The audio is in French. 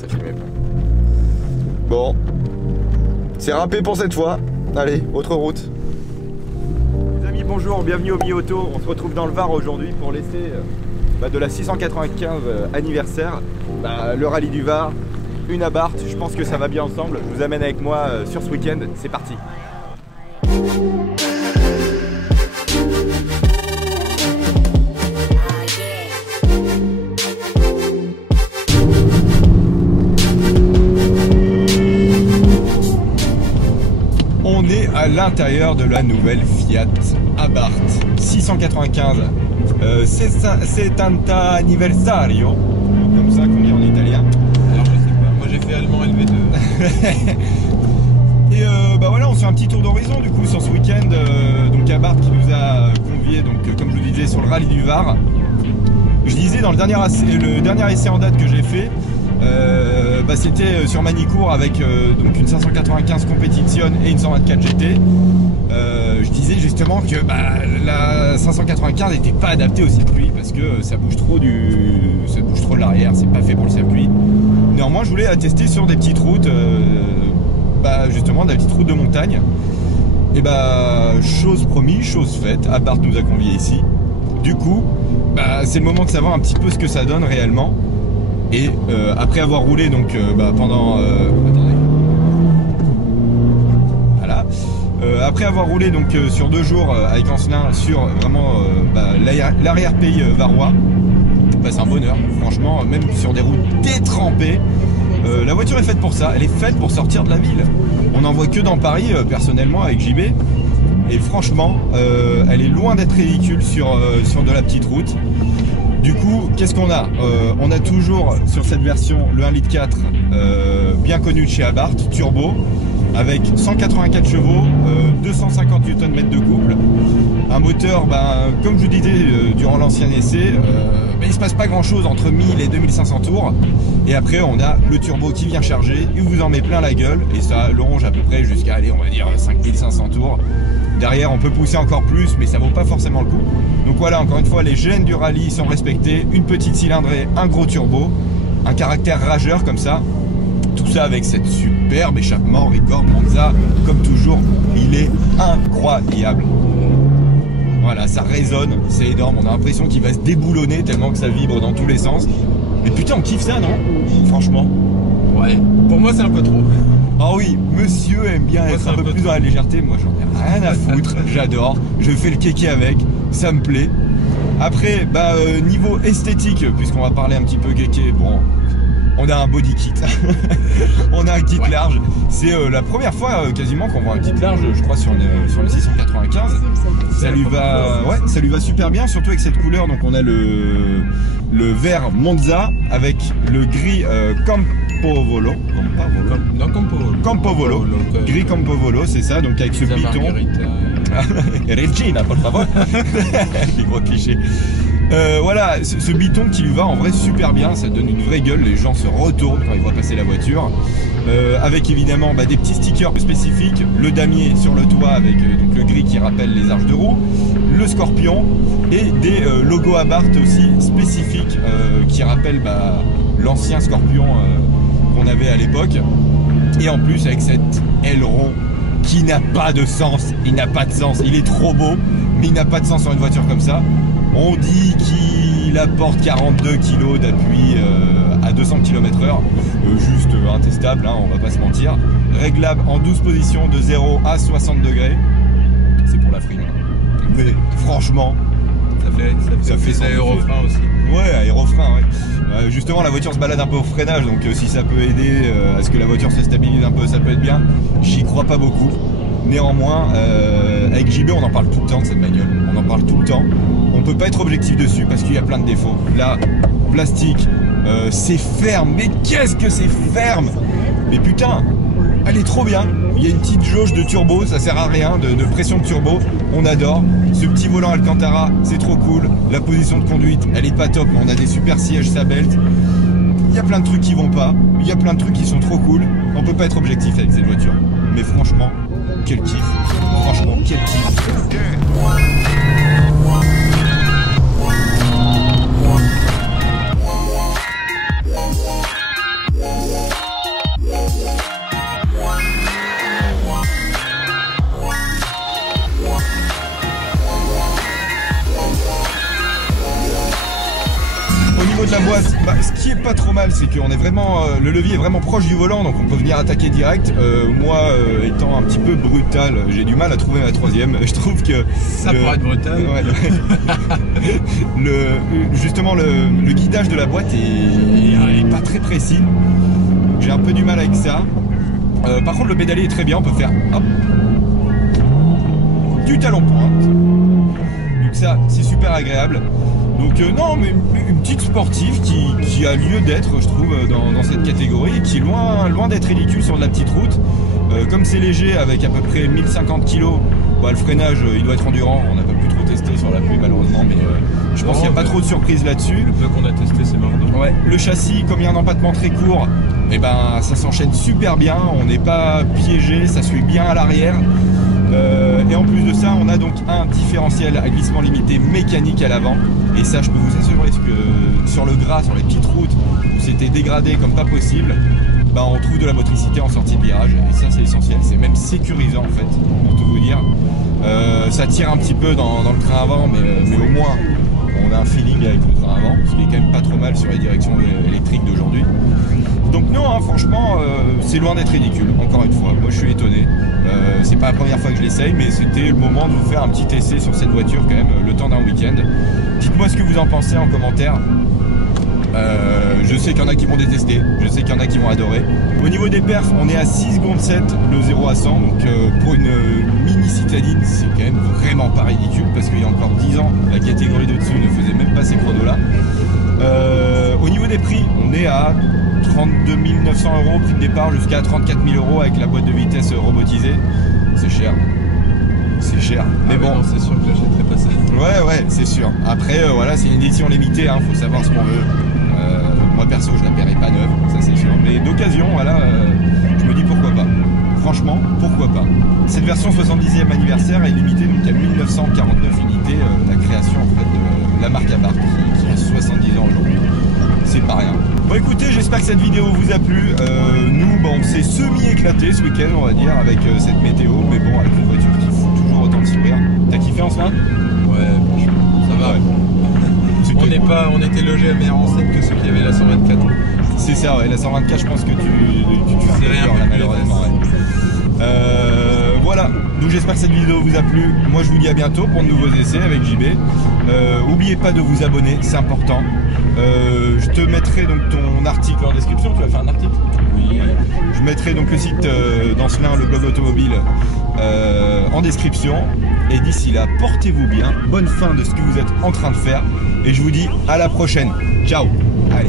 Ça filmait pas. Bon. C'est râpé pour cette fois. Allez, autre route. Les amis, bonjour, bienvenue au Mi-Auto. On se retrouve dans le Var aujourd'hui pour l'essai de la 695 anniversaire. Le rallye du Var, une Abarth. Je pense que ça va bien ensemble. Je vous amène avec moi sur ce week-end. C'est parti. On est à l'intérieur de la nouvelle Fiat Abarth 695 70 anniversario, comme ça qu'on dit en italien. Alors je sais pas, moi j'ai fait allemand LV2. Et voilà, on se fait un petit tour d'horizon du coup sur ce week-end. Donc Abarth qui nous a conviés, donc comme je vous disais, sur le rallye du Var. Je disais dans le dernier essai en date que j'ai fait, c'était sur Manicourt avec donc une 595 Competition et une 124 GT. Je disais justement que la 595 n'était pas adaptée au circuit parce que ça bouge trop de l'arrière, c'est pas fait pour le circuit. Néanmoins, je voulais la tester sur des petites routes, justement des petites routes de montagne. Et chose promise, chose faite, Abarth nous a conviés ici. Du coup, c'est le moment de savoir un petit peu ce que ça donne réellement. Et après avoir roulé donc pendant attendez. Voilà. Après avoir roulé donc sur 2 jours avec Ancelin sur vraiment l'arrière-pays varois, c'est un bonheur, franchement, même sur des routes détrempées. La voiture est faite pour ça, elle est faite pour sortir de la ville. On n'en voit que dans Paris, personnellement, avec JB. Et franchement, elle est loin d'être ridicule sur de la petite route. Du coup, qu'est-ce qu'on a? On a toujours sur cette version le 1,4 litre bien connu de chez Abarth, turbo, avec 184 chevaux, 250 Nm de couple. Un moteur, comme je vous disais durant l'ancien essai, il se passe pas grand chose entre 1000 et 2500 tours. Et après, on a le turbo qui vient charger, il vous en met plein la gueule, et ça le ronge à peu près jusqu'à, allez, on va dire 5500 tours. Derrière, on peut pousser encore plus, mais ça vaut pas forcément le coup. Donc voilà, encore une fois, les gènes du rallye sont respectés. Une petite cylindrée, un gros turbo, un caractère rageur comme ça. Tout ça avec cette superbe échappement Record Monza. Comme toujours, il est incroyable. Voilà, ça résonne, c'est énorme. On a l'impression qu'il va se déboulonner tellement que ça vibre dans tous les sens. Mais putain, on kiffe ça, non? Franchement. Ouais, pour moi c'est un peu trop. Ah oui, monsieur aime bien être un peu plus dans la légèreté. Moi, j'en ai rien à foutre. J'adore. Je fais le kéké avec. Ça me plaît. Après, niveau esthétique, puisqu'on va parler un petit peu kéké, bon, on a un body kit. On a un kit large. C'est la première fois quasiment qu'on voit un kit large, je crois, sur le 695. Ça lui va super bien, surtout avec cette couleur. Donc, on a le vert Monza avec le gris Campovolo. Campovolo. Gris Campovolo, c'est ça, donc avec ce biton. Regina, por favor. Les gros clichés. Voilà, ce biton qui lui va en vrai super bien, ça donne une vraie gueule, les gens se retournent quand ils voient passer la voiture. Avec évidemment des petits stickers spécifiques, le damier sur le toit avec donc le gris qui rappelle les arches de roue, le scorpion et des logos Abarth aussi spécifiques qui rappellent l'ancien scorpion qu'on avait à l'époque. Et en plus avec cet aileron qui n'a pas de sens, il n'a pas de sens, il est trop beau, mais il n'a pas de sens sur une voiture comme ça. On dit qu'il apporte 42 kg d'appui à 200 km/h, juste intestable, on va pas se mentir. Réglable en 12 positions de 0 à 60 degrés, c'est pour la frime. Mais franchement, ça fait aérofrein aussi. Ouais, aérofrein, ouais. Justement, la voiture se balade un peu au freinage, donc si ça peut aider à ce que la voiture se stabilise un peu, ça peut être bien. J'y crois pas beaucoup. Néanmoins, avec JB, on en parle tout le temps de cette bagnole. On en parle tout le temps. On peut pas être objectif dessus parce qu'il y a plein de défauts. Là, plastique, c'est ferme. Mais qu'est-ce que c'est ferme! Mais putain, elle est trop bien. Il y a une petite jauge de turbo, ça sert à rien, de pression de turbo. On adore. Ce petit volant Alcantara, c'est trop cool. La position de conduite, elle est pas top, mais on a des super sièges Sabelt. Il y a plein de trucs qui vont pas. Il y a plein de trucs qui sont trop cool. On peut pas être objectif avec cette voiture. Mais franchement, quel kiff. Franchement, quel kiff. de la boîte, ce qui est pas trop mal, c'est qu'on est vraiment, le levier est vraiment proche du volant, donc on peut venir attaquer direct. Moi, étant un petit peu brutal, j'ai du mal à trouver ma troisième. Je trouve que ça pourrait être brutal. Ouais, justement, le guidage de la boîte est pas très précis. J'ai un peu du mal avec ça. Par contre, le pédalier est très bien. On peut faire hop, du talon pointe. Donc ça, c'est super agréable. Donc non, mais une petite sportive qui a lieu d'être, je trouve, dans cette catégorie, et qui est loin d'être ridicule sur de la petite route. Comme c'est léger, avec à peu près 1050 kg, le freinage, il doit être endurant. On n'a pas pu trop tester sur la pluie, malheureusement, mais je pense qu'il n'y a pas trop de surprises là-dessus. Le peu qu'on a testé, c'est marrant. Ouais, le châssis, comme il y a un empattement très court, et ça s'enchaîne super bien. On n'est pas piégé, ça suit bien à l'arrière. Et en plus de ça, on a donc un différentiel à glissement limité mécanique à l'avant. Et ça, je peux vous assurer que sur le gras, sur les petites routes où c'était dégradé comme pas possible, on trouve de la motricité en sortie de virage. Et ça, c'est essentiel. C'est même sécurisant en fait, pour tout vous dire. Ça tire un petit peu dans le train avant, mais au moins on a un feeling avec le train avant, ce qui est quand même pas trop mal sur les directions électriques d'aujourd'hui. Donc non, hein, franchement, c'est loin d'être ridicule, encore une fois. Moi, je suis étonné. C'est pas la première fois que je l'essaye, mais c'était le moment de vous faire un petit essai sur cette voiture quand même, le temps d'un week-end. Dites-moi ce que vous en pensez en commentaire. Je sais qu'il y en a qui vont détester, je sais qu'il y en a qui vont adorer. Au niveau des perfs, on est à 6 secondes 7, le 0 à 100. Donc pour une mini citadine, c'est quand même vraiment pas ridicule, parce qu'il y a encore 10 ans, la catégorie de dessus ne faisait même pas ces chronos-là. Au niveau des prix, on est à 32 900 € prix de départ jusqu'à 34 000 € avec la boîte de vitesse robotisée. C'est cher. C'est cher. Mais bon, c'est sûr que j'achèterai pas ça. Ouais, c'est sûr. Après, voilà, c'est une édition limitée, hein, faut savoir ce qu'on veut. Moi perso, je la paierai pas neuve, ça c'est sûr. Mais d'occasion, voilà, je me dis pourquoi pas. Franchement, pourquoi pas. Cette version 70e anniversaire est limitée donc à 1949 unités, la création en fait de la marque Abarth qui a 70 ans aujourd'hui. C'est pas rien. Bon écoutez, j'espère que cette vidéo vous a plu. Nous, on s'est semi-éclaté ce week-end, on va dire, avec cette météo. Mais bon, avec une voiture qui fout toujours autant de sourire. T'as kiffé en cela? Ouais, franchement, ça va. Ouais. On était logé à meilleure enseigne que ceux qui avaient la 124. C'est ça, ouais, la 124, je pense que tu fais rien là, malheureusement. Ouais. Voilà, donc j'espère que cette vidéo vous a plu. Moi, je vous dis à bientôt pour de nouveaux essais avec JB. N'oubliez pas de vous abonner, c'est important. Je te mettrai donc ton article en description. Tu vas faire un article? Oui. Je mettrai donc le site d'Ancelin, le blog automobile, en description. Et d'ici là, portez-vous bien. Bonne fin de ce que vous êtes en train de faire. Et je vous dis à la prochaine. Ciao. Allez.